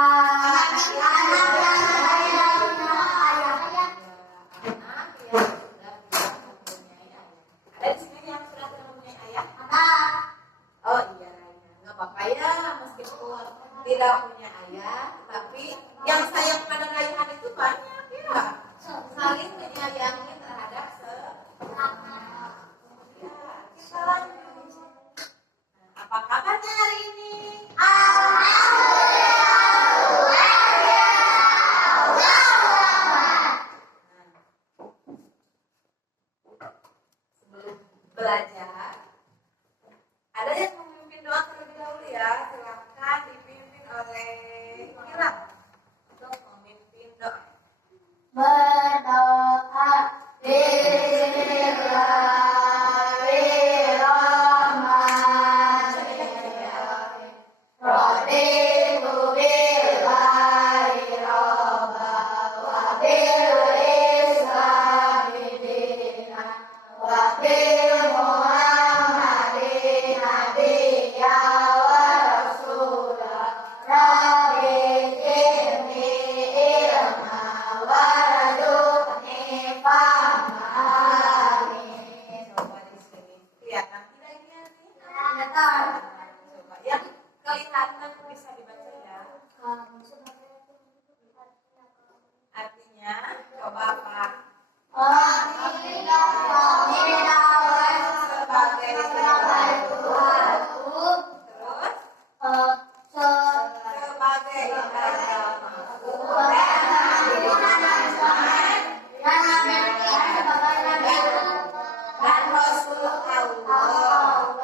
Ada di sini yang sudah mempunyai ayah? Oh iya, nggak apa-apa ya, meskipun tidak punya ayah, tapi yang sayang pada Raihan itu banyak ya, saling menyayangi terhadap sesama. Ya, kita lanjut. Nah, apa kabarnya hari ini? Sebelum belajar, ada yang memimpin doa terlebih dahulu ya. Silakan dipimpin oleh Gilang untuk memimpin doa. Berdoa Coba di sini kelihatan tidak ini artinya? Coba yang kelihatan bisa dibaca ya. Artinya coba apa? Sebagai sebagai dan Rasul Allah.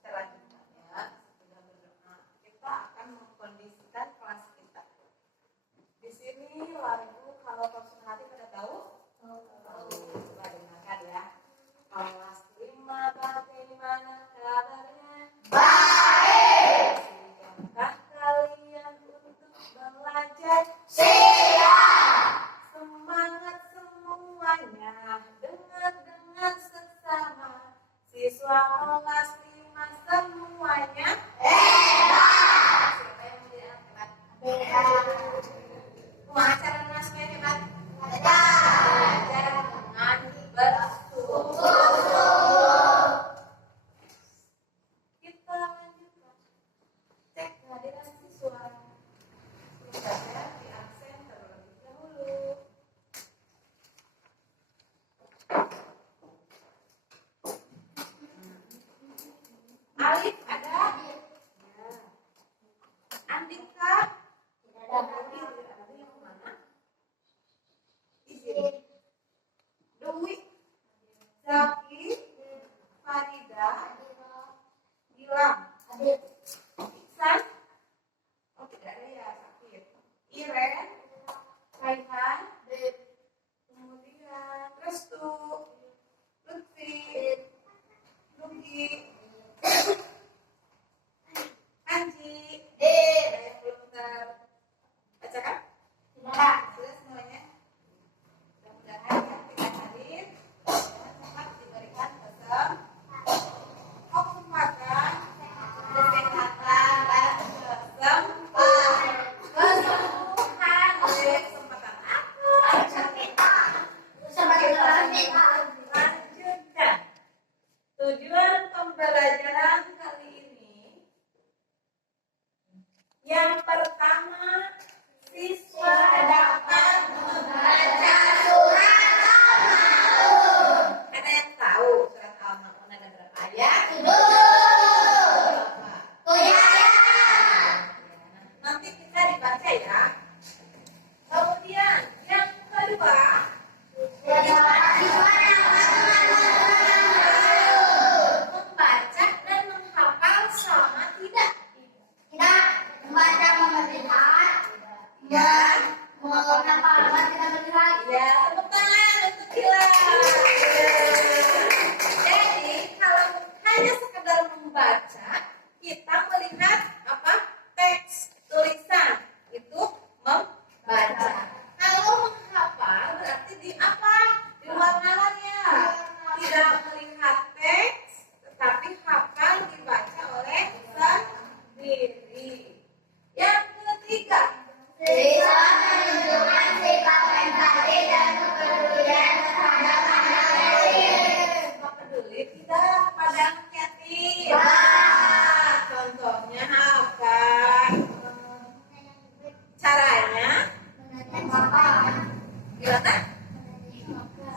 Selanjutnya sudah berdoa, kita akan mengkondisikan kelas kita. Di sini lagu kalau Rasul hati pada tahu? Coba dengarkan ya. Kelas 5 bagaimana kabarnya? Baik. Siapkah kalian untuk belajar? Siap. Semangat semuanya, dengar sesama. Siswa kelas 5 semuanya Hebat. siapa yang hebat? Pengacara nasnya hebat. Belajar dengan bersungguh-sungguh. Kita lanjutkan. Cek kehadiran siswa. Saja di absen terlebih dahulu. Alif ada? Ya. Andika? Ada yang mana? Di sini. Dewi? Zaki? Farida? Gilang? Iksan? Oh tidak ada ya, sakit. Iren? Raihan? Kemudian Restu? Lutfi? Lugi? Anji? Ada yang belum terbacakan? Sudah semuanya? Mudah-mudahan yang tidak hadir cepat diberikan kesempatan, kesehatan dan kesembuhan. Kesempatan apa? Lanjutkan. Tujuan pembelajaran kali ini, yang pertama, siswa dapat membaca surat Al-Maun. Ada yang tahu surat Al-Maun ada berapa ayat? Nanti kita dibaca ya. Kemudian yang kedua, membaca dan menghafal sama tidak? Tidak membaca memerintah. Ya. gimana?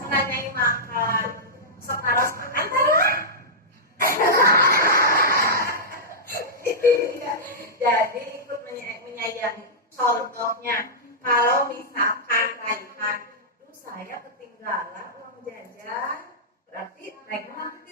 Menanyai makan. Sok naros makan tara? Jadi ikut menyayangi. Contohnya, kalau misalkan Raihan, saya ketinggalan uang jajan, berarti Raihan nanti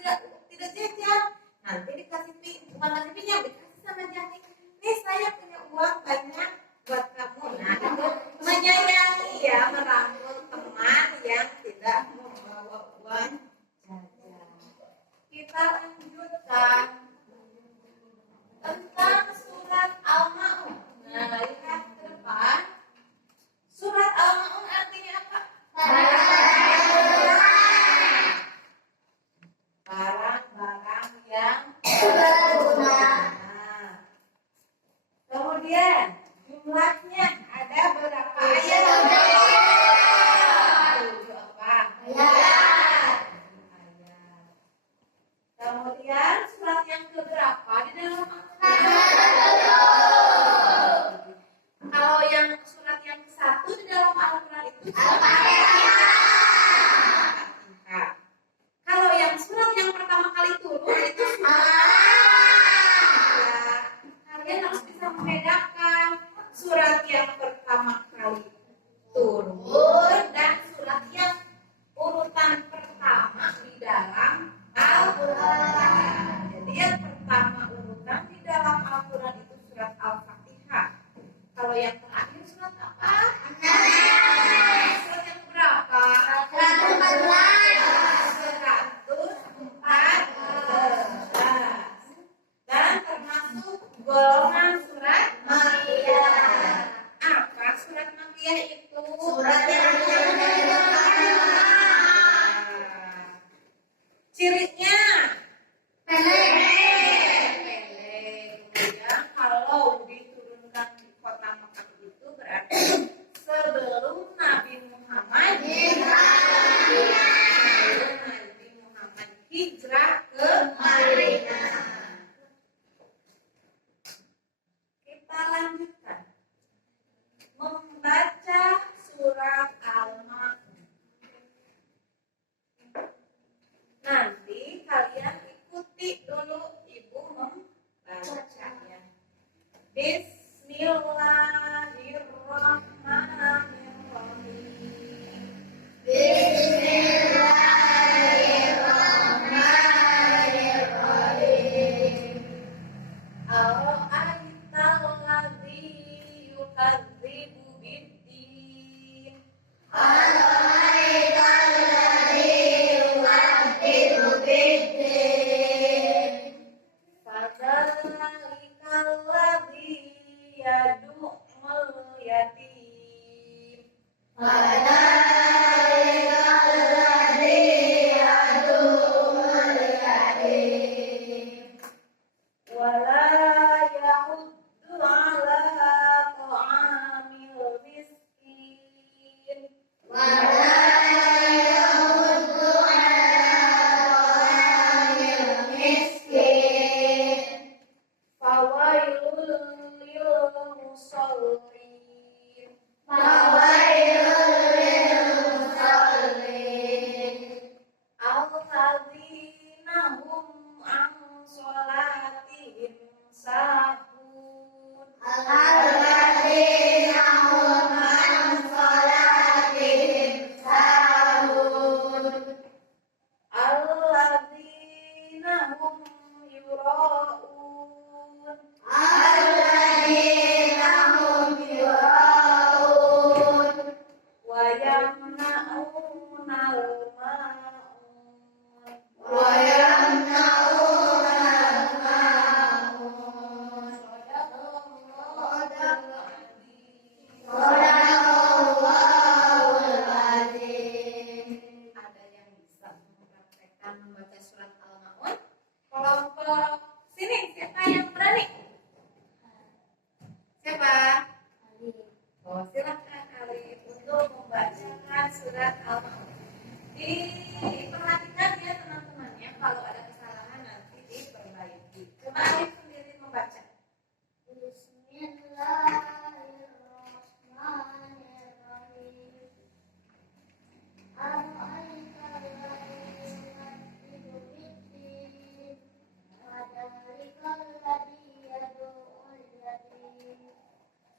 tidak jajan. Nanti dikasih bukan kasih pinjam, dikasih sama Jani. Nih saya punya uang banyak buat kamu. Nah, itu menyayangi ya, merangkul teman yang tidak membawa uang jajan. Kita lanjutkan tentang surat Al-Ma'un. Nah, lihat ke depan. Surat Al-Ma'un artinya apa? Barang-barang yang berguna. Kemudian jumlahnya ada berapa ayat? Kemudian surat yang keberapa di dalam Al-Quran? Kalau yang surat yang ke-1 di dalam Al-Quran itu Al-Fatihah. Kalau yang surat yang pertama kali turun itu kalian harus bisa membedakan surat yang pertama kali turun dan surat yang urutan pertama di dalam Al-Quran. Jadi yang pertama urutan di dalam Al-Quran itu surat Al-Fatihah. Kalau yang terakhir surat apa? Surat yang berapa? 114. Dan termasuk golongan surat Makkiyah. Apa surat Makkiyah itu? Surat yang cirinya pendek. Kemudian kalau diturunkan di kota Mekah itu berarti sebelum Nabi Muhammad hijrah ke Madinah. Kita lanjutkan membaca surat Al-Ma'un. Nanti kalian ikuti dulu ibu membacanya. Bismillahirrahmanirrahim. Bismillahirrahmanirrahim. Ara'aital ladzi yukadzibu biddin. Ara'aital ladzi yukadzibu biddin. Fadzalikal ladzi yad'ul yatim. Fadzalikal ladzi yad'ul yatim. Wala yahuddu ala ta'amil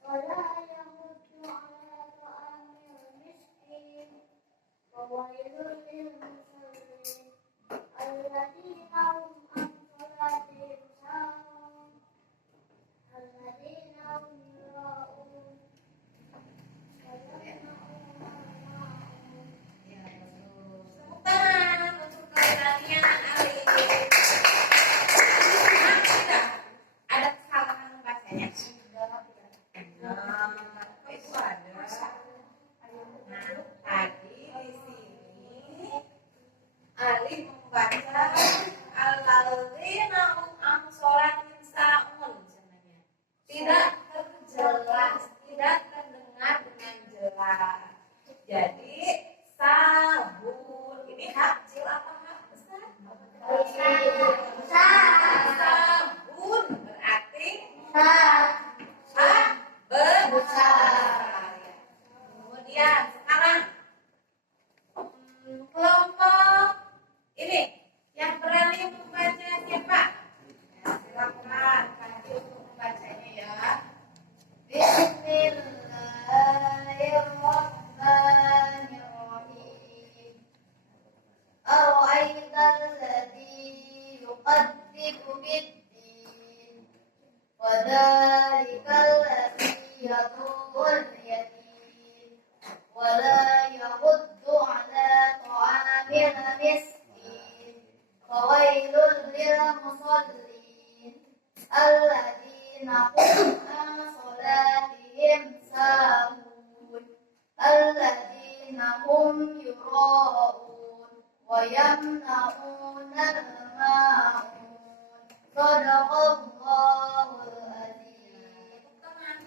ولا يحض على طعام المسكين فويل للمصلين الذين هم عن صلاتهم ساهون الذين هم يراءون ويمنعون الماعون. Ya, bagus. Tepuk tangan untuk keberanian hari ini. Nah, sudah. Ada kesalahan membacanya? Nah, kok itu ada? Nah, tadi di sini Alif membaca alladzina hum an sholatin sahun sebenarnya. Tidak terjelas, tidak terdengar dengan jelas. Jadi sahun ini hak kecil apa hak besar? Sahun berarti hak besar. Kemudian sekarang kelompok ini yang berani membaca siapa? Ya, silakan kasih untuk membacanya ya. Bismillahirrahmanirrahim. Ara'aital ladzi yuqaddimu bid-din wa dzalikal ladzi yadurrul yatim wa la yahuddu 'ala ta'amil miskin fawailul lil musallin alladzina hum an salatihim sahun alladzina hum yura'un wa yamna'una al-ma'un. Shadaqallahul azim. Teman.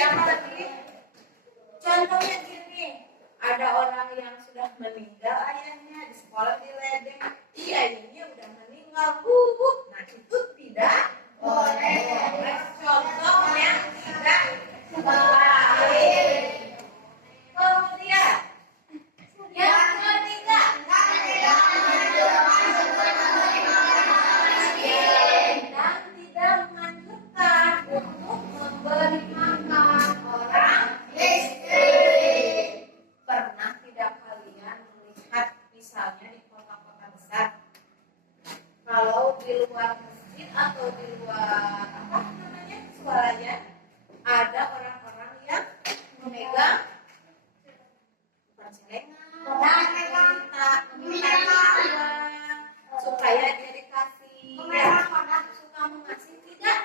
apa lagi? Contohnya gini, ada orang yang sudah meninggal ayahnya di sekolah diledek, ayahnya udah meninggal, nah itu tidak boleh. Contoh yang tidak baik. Kemudian yang ketiga, dan tidak menganjurkan untuk memberi makan orang miskin. Pernah tidak kalian melihat misalnya di kota-kota besar, kalau di luar masjid atau di luar apa namanya suaranya, ada orang-orang yang memegang bukan celengan, meminta uang supaya dia dikasih. Suka mengasih tidak?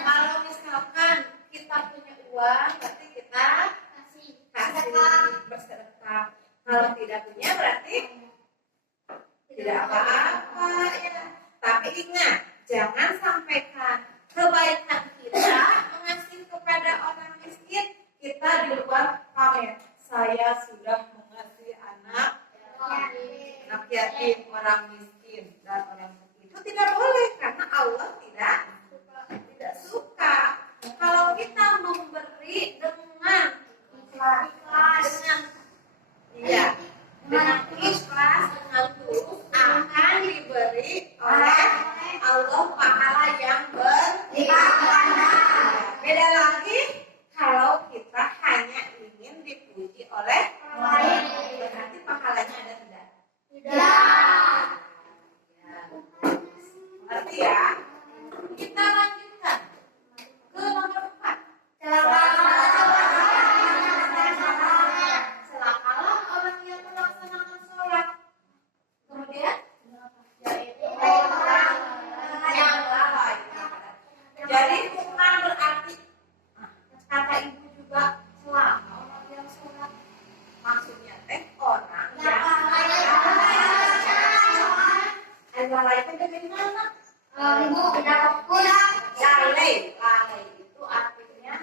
Kalau misalkan kita punya uang, berarti kita kasih bersedekah. Kalau tidak punya berarti tidak apa-apa ya. Tapi ingat, jangan sampaikan kebaikan kita mengasih kepada orang miskin, kita di luar pamer. Saya sudah mengasihi anak yatim, orang miskin dan orang miskin. Itu tidak boleh karena Allah tidak suka. Kalau kita memberi dengan ikhlas, dengan ikhlas, dengan tulus, akan diberi oleh Allah pahala yang berlimpah. Beda lagi kalau kita hanya ingin dipuji oleh orang lain, berarti pahalanya ada tidak? Tidak. Berarti ya, kita lanjutkan ke nomor 4. Celakalah orang yang melaksanakan sholat. Kemudian yang lalai. Jadi bukan berarti kata ibu juga celaka orang yang sholat. Maksudnya orang yang lalai itu dari mana? Lalai itu artinya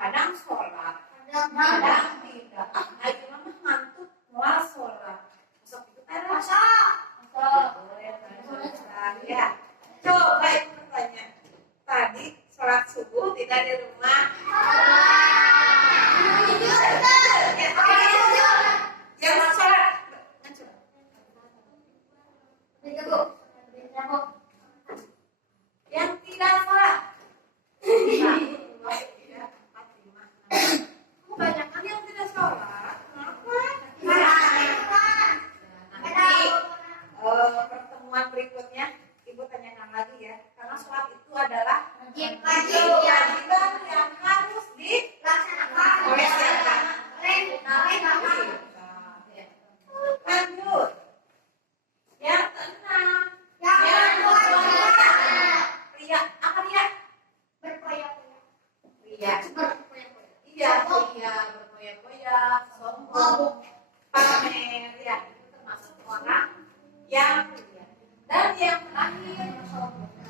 kadang sholat, kadang tidak. Ayo mama ngantuk, mual sholat. Besok itu rasa. Ya. Coba ibu bertanya. Tadi sholat subuh tidak di rumah. Yang sholat. Yang tidak sholat. Kebanyakan yang tidak sholat. Kenapa? Nanti pertemuan berikutnya ibu tanyakan lagi ya. Karena sholat itu adalah kewajiban yang harus dilaksanakan oleh siapa? Lanjut. Yang keenam. Ria. Apa ria? Ria. Iya, berpoya-poya, sombong, pamer, ya. Itu termasuk orang yang ria. Dan yang terakhir,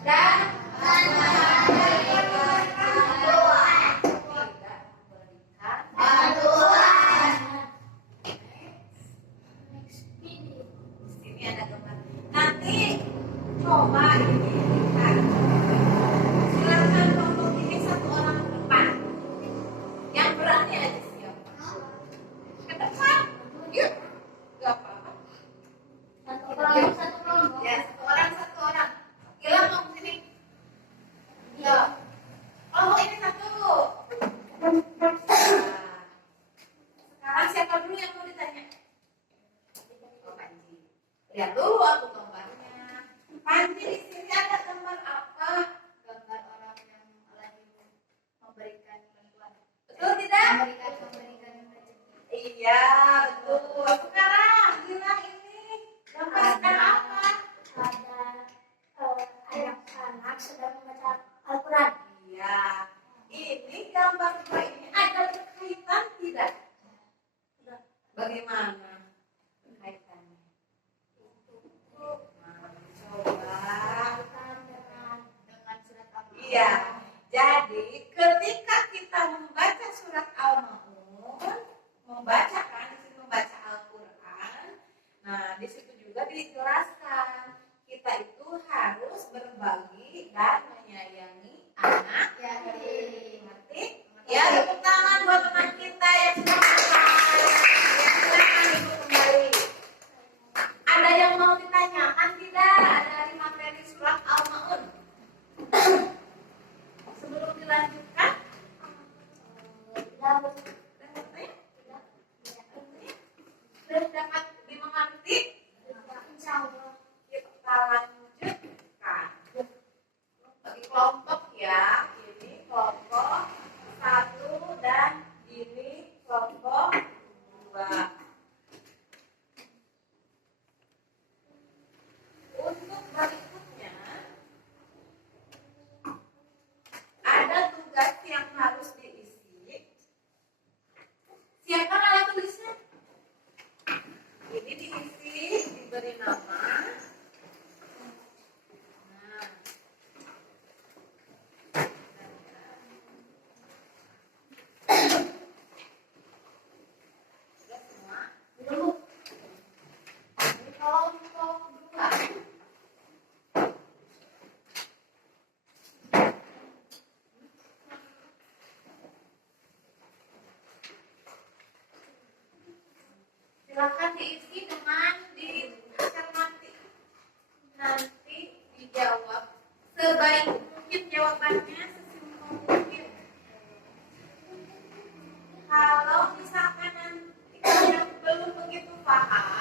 dan tidak memberikan bantuan. Sini ada gambar. Nanti coba ini lihat. Silakan kelompok ini satu orang ke depan. Jadi ketika kita membaca surat Al-Maun, membacakan di situ membaca Al-Qur'an. Nah, di situ juga dijelaskan kita itu harus berbagi dan menyayangi anak yatim. Ngerti? Ya, tepuk tangan buat teman kita yang sudah hafal. Silakan ibu kembali. Ada yang mau ditanyakan tidak dari materi surat Al-Maun? Sebelum dilanjutkan, sudah dapat dimengerti? Insyaallah. Kita lanjutkan. Bagi kelompok ya, ini kelompok 1 dan ini kelompok 2. Untuk berikutnya ada tugas yang harus diisi. Siapkan alat tulisnya. Ini diisi, diberi nama. Nah. Sudah semua? Belum. Ini kelompok 2. Silakan diisi dengan dicermati. Nanti dijawab sebaik mungkin jawabannya, sesimpel mungkin. Kalau misalkan nanti kalian belum begitu paham,